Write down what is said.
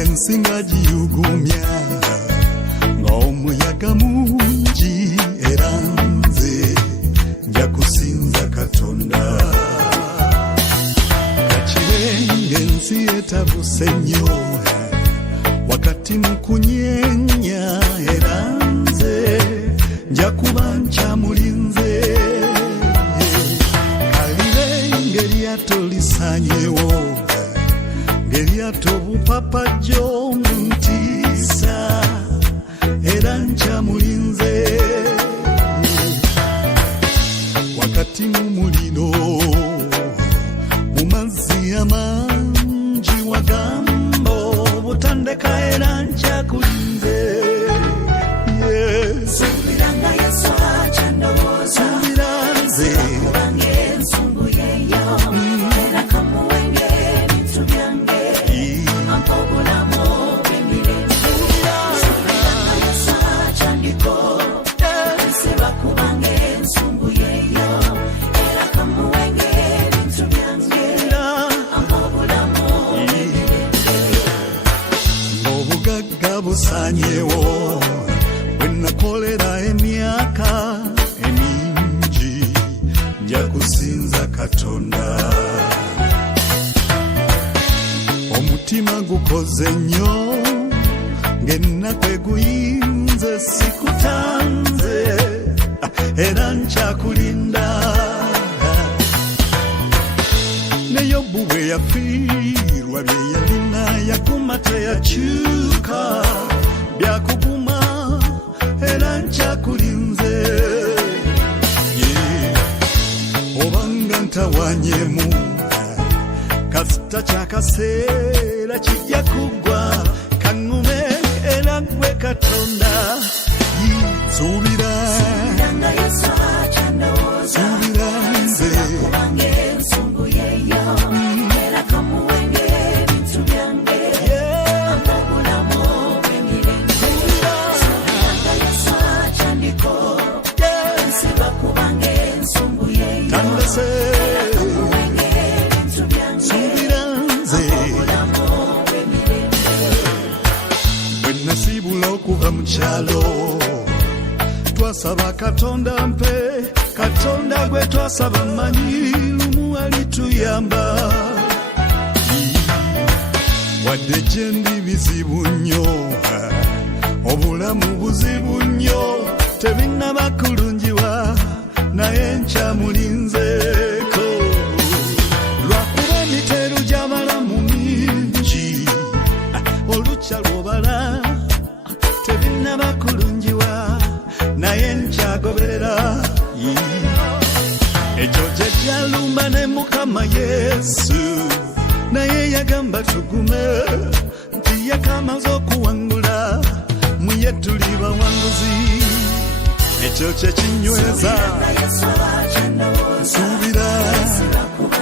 ensinga giyugumya ng'omuyaga mungi era nze nja kusinza Katonda. Kakirenge ensi etabuse nnyo wakati mu kunyenya era nze nja kuba nkyamulinze. Kalirenge eryato lisanyewo ng'eryato bupapajjo mu ntiisa era nkyamulinze. Wakati mu muliro mu mazzi amangi wagamba obutandeka era nkyakulinze. Subiranga Yesu acha ndowooza Subiranze kubange ensonga yeeyo era kamuwenge ebintu byange ampa obulamu bw'emirembe. Subiranga Yesu acha ndiko nsiba kubange ensonga yeeyo era kamuwenge ebintu byange ampa obulamu bw'emirembe. ng'obugagga busanyewo nakolera emyaka emingi nja kusinza Katonda. Omutima gukoze nnyo ng'ennaku eguyinze sikutanze era nkyakulinda. Ne Yobu bwe yafiirwa bye yalina yaguma teyakyuka byakuguma era nkyakulinze. Obanga ntawanyemu kasita kyakaseera kijja kugwa kaŋŋume era gwe Katonda. Suubira Subiranga Yesu acha ndowooza suubira nze kubange ensonga yeeyo era kamuwenge ebintu byange ampa obulamu bw'emirembe. Subiranga Yesu acha ndiko nsiba kubange ensonga yeeyo tandase kamuwenge ebintu byange suubira nze obulamu bw'emirembe. bwe nasiibula okuva mu kyalo twasaba Katonda mpe Katonda gwe twasaba manyi lumu alituyamba. Wadde gye ndi bizibu nnyo obulamu buzibu nnyo tebinnaba kulungiwa naye nkyamulinzeeko. Lwakuba emiteeru gy'abalamu mingi olukya lw'obala tebinnaba kulungiwa naye nkyagoberera. Ekyo gye gyalumba ne Mukama Yesu naye yagamba tugume nti yakamaze okuwangula mu ye tuli bawanguzi. Ekyo kye kinyweza Yesu acha ndowooza suubira nsiba kubange